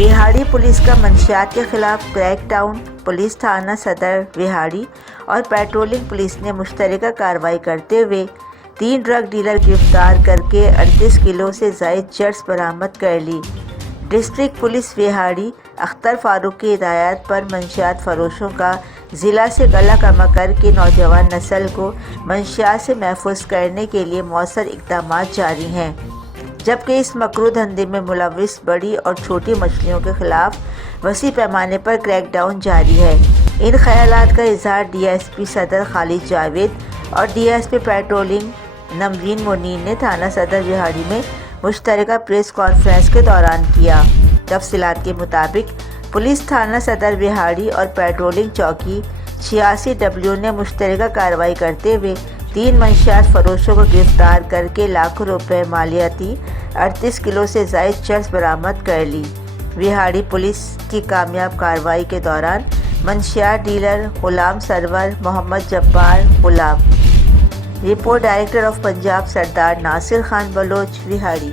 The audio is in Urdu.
وہاڑی پولیس کا منشیات کے خلاف کریک ڈاؤن۔ پولیس تھانہ صدر وہاڑی اور پیٹرولنگ پولیس نے مشترکہ کارروائی کرتے ہوئے 3 ڈرگ ڈیلر گرفتار کرکے 38 کلو سے زائد چرس برآمد کر لی۔ ڈسٹرکٹ پولیس وہاڑی اختر فاروق کی ہدایات پر منشیات فروشوں کا ضلع سے گلہ کما کر کے نوجوان نسل کو منشیات سے محفوظ کرنے کے لیے مؤثر اقدامات جاری ہیں، جبکہ اس مکروہ دھندے میں ملوث بڑی اور چھوٹی مچھلیوں کے خلاف وسیع پیمانے پر کریک ڈاؤن جاری ہے۔ ان خیالات کا اظہار ڈی ایس پی صدر خالد جاوید اور D S P patrolling Nimreen Munir نے تھانہ صدر وہاڑی میں مشترکہ پریس کانفرنس کے دوران کیا۔ تفصیلات کے مطابق پولیس تھانہ صدر وہاڑی اور پیٹرولنگ چوکی 86W نے مشترکہ کارروائی کرتے ہوئے 3 منشیات فروشوں کو گرفتار کرکے لاکھوں روپے مالیاتی 38 کلو سے زائد چرس برآمد کر لی۔ وہاڑی پولیس کی کامیاب کارروائی کے دوران منشیات dealer Ghulam Sarwar Mohammad Jabbar Ghulam. Report director of Punjab Sardar Nasir Khan Baloch, Vehari.